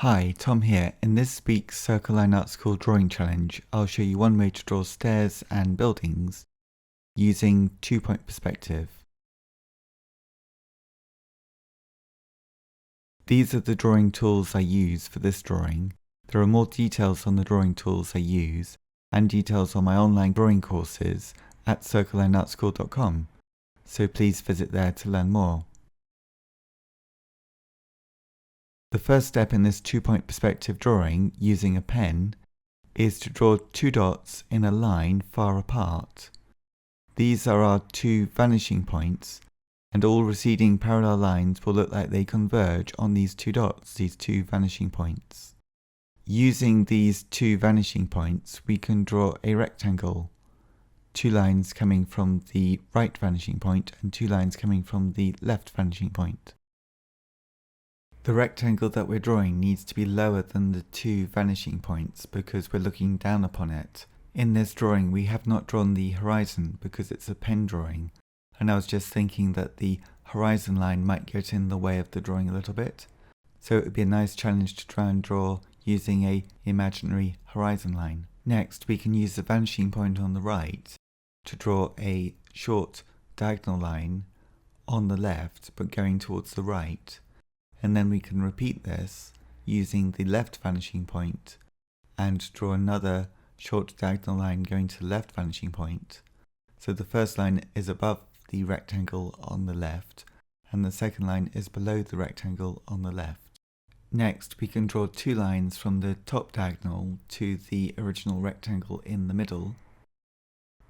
Hi, Tom here. In this week's Circle Line Art School Drawing Challenge, I'll show you one way to draw stairs and buildings using two-point perspective. These are the drawing tools I use for this drawing. There are more details on the drawing tools I use and details on my online drawing courses at circlelineartschool.com, so please visit there to learn more. The first step in this two-point perspective drawing using a pen is to draw two dots in a line far apart. These are our two vanishing points, and all receding parallel lines will look like they converge on these two dots, these two vanishing points. Using these two vanishing points, we can draw a rectangle. Two lines coming from the right vanishing point and two lines coming from the left vanishing point. The rectangle that we're drawing needs to be lower than the two vanishing points because we're looking down upon it. In this drawing we have not drawn the horizon because it's a pen drawing, and I was just thinking that the horizon line might get in the way of the drawing a little bit. So it would be a nice challenge to try and draw using an imaginary horizon line. Next we can use the vanishing point on the right to draw a short diagonal line on the left but going towards the right. And then we can repeat this using the left vanishing point and draw another short diagonal line going to the left vanishing point. So the first line is above the rectangle on the left and the second line is below the rectangle on the left. Next we can draw two lines from the top diagonal to the original rectangle in the middle.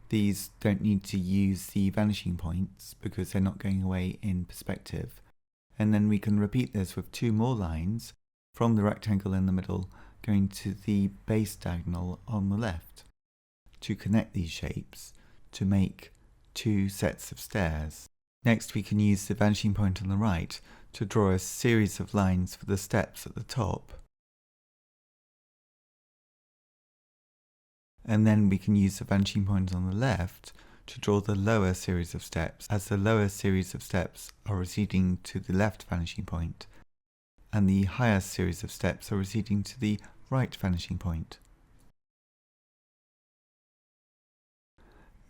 These don't need to use the vanishing points because they're not going away in perspective. And then we can repeat this with two more lines from the rectangle in the middle going to the base diagonal on the left to connect these shapes to make two sets of stairs. Next we can use the vanishing point on the right to draw a series of lines for the steps at the top. And then we can use the vanishing point on the left to draw the lower series of steps, as the lower series of steps are receding to the left vanishing point, and the higher series of steps are receding to the right vanishing point.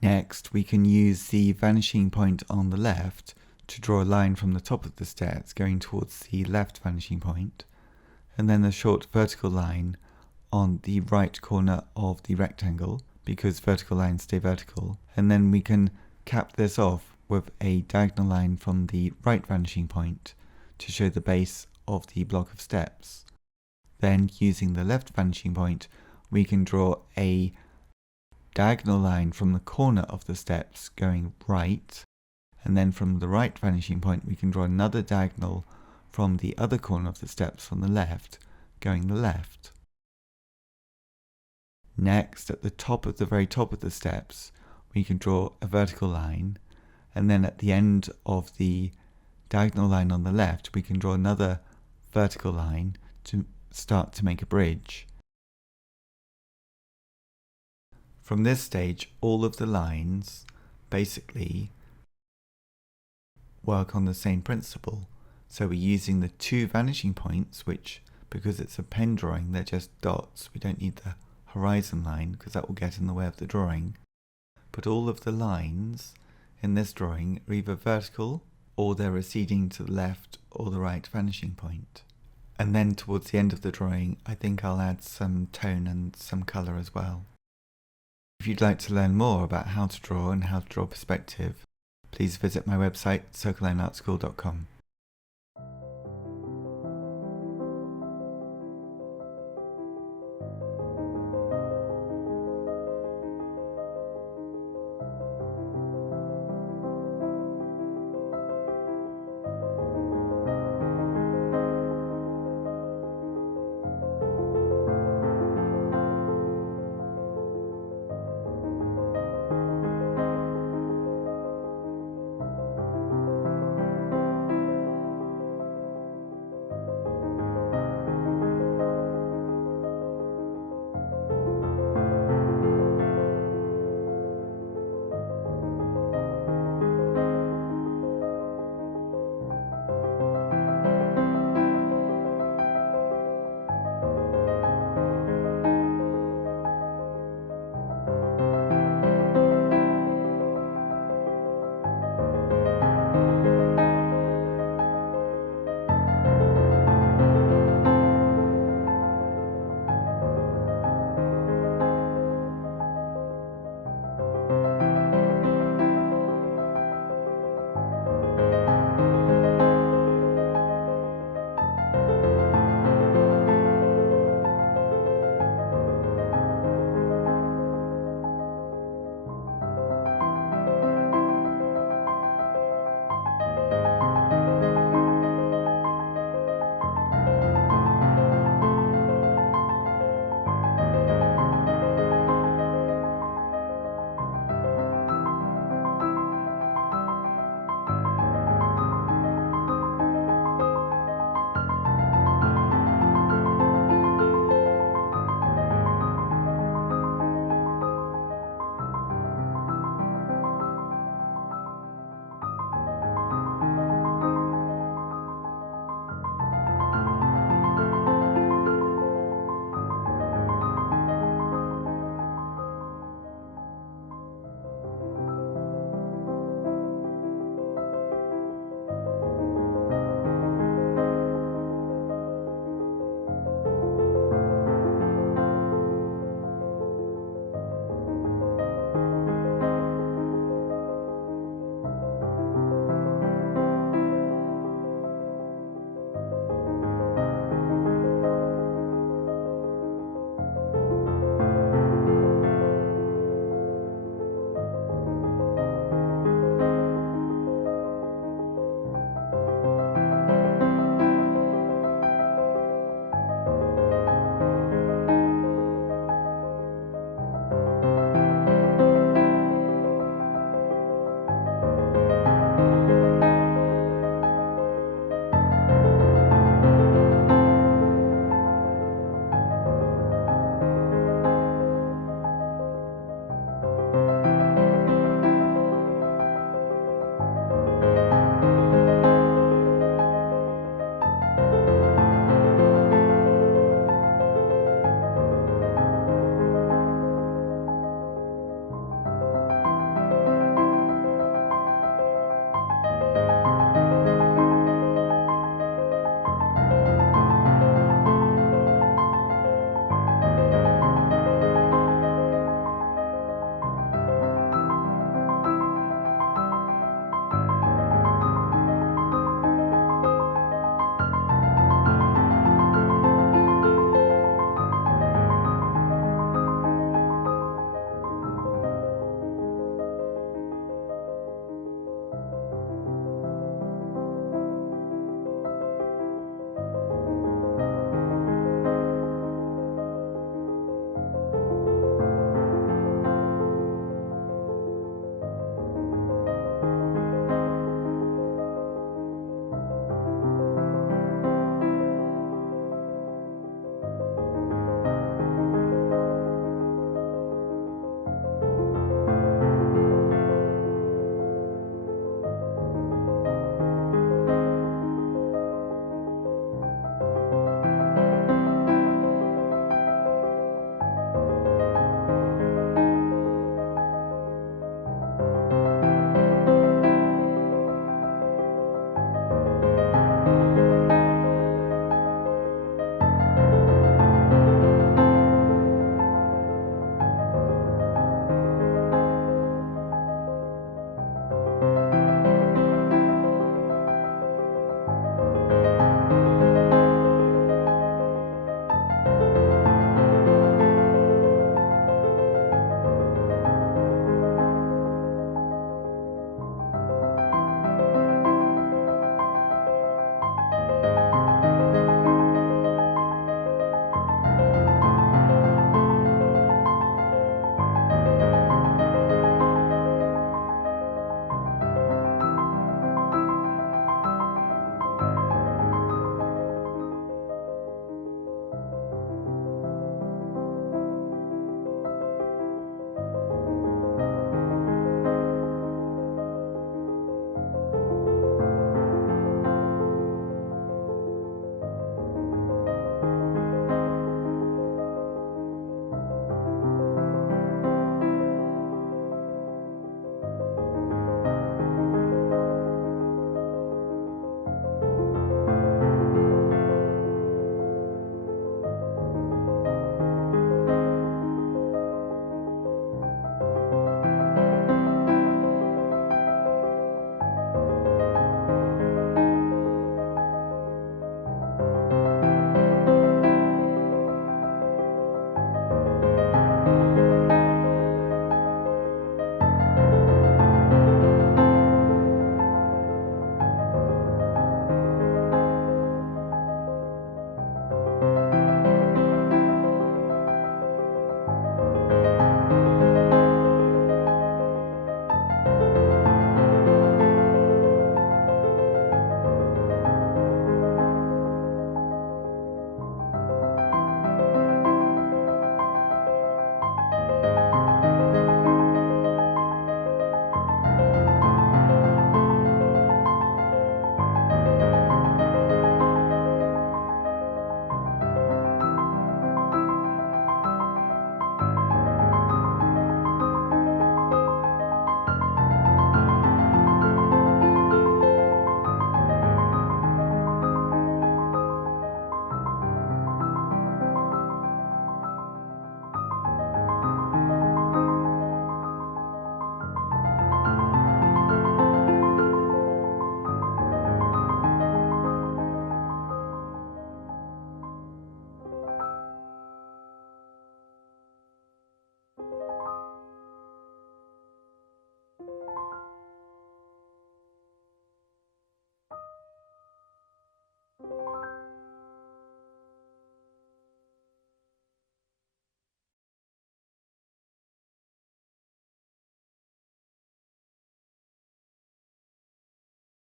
Next, we can use the vanishing point on the left to draw a line from the top of the stairs going towards the left vanishing point, and then a short vertical line on the right corner of the rectangle, because vertical lines stay vertical, and then we can cap this off with a diagonal line from the right vanishing point to show the base of the block of steps. Then using the left vanishing point we can draw a diagonal line from the corner of the steps going right, and then from the right vanishing point we can draw another diagonal from the other corner of the steps on the left going the left. Next, at the very top of the steps, we can draw a vertical line, and then at the end of the diagonal line on the left, we can draw another vertical line to start to make a bridge. From this stage, all of the lines basically work on the same principle. So we're using the two vanishing points, which, because it's a pen drawing, they're just dots. We don't need the horizon line because that will get in the way of the drawing, but all of the lines in this drawing are either vertical or they're receding to the left or the right vanishing point. And then towards the end of the drawing I think I'll add some tone and some colour as well. If you'd like to learn more about how to draw and how to draw perspective, please visit my website circlelineartschool.com.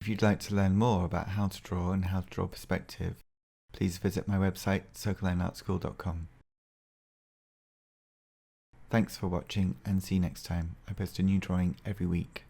you'd like to learn more about how to draw and how to draw perspective, please visit my website circlelineartschool.com. Thanks for watching and see you next time. I post a new drawing every week.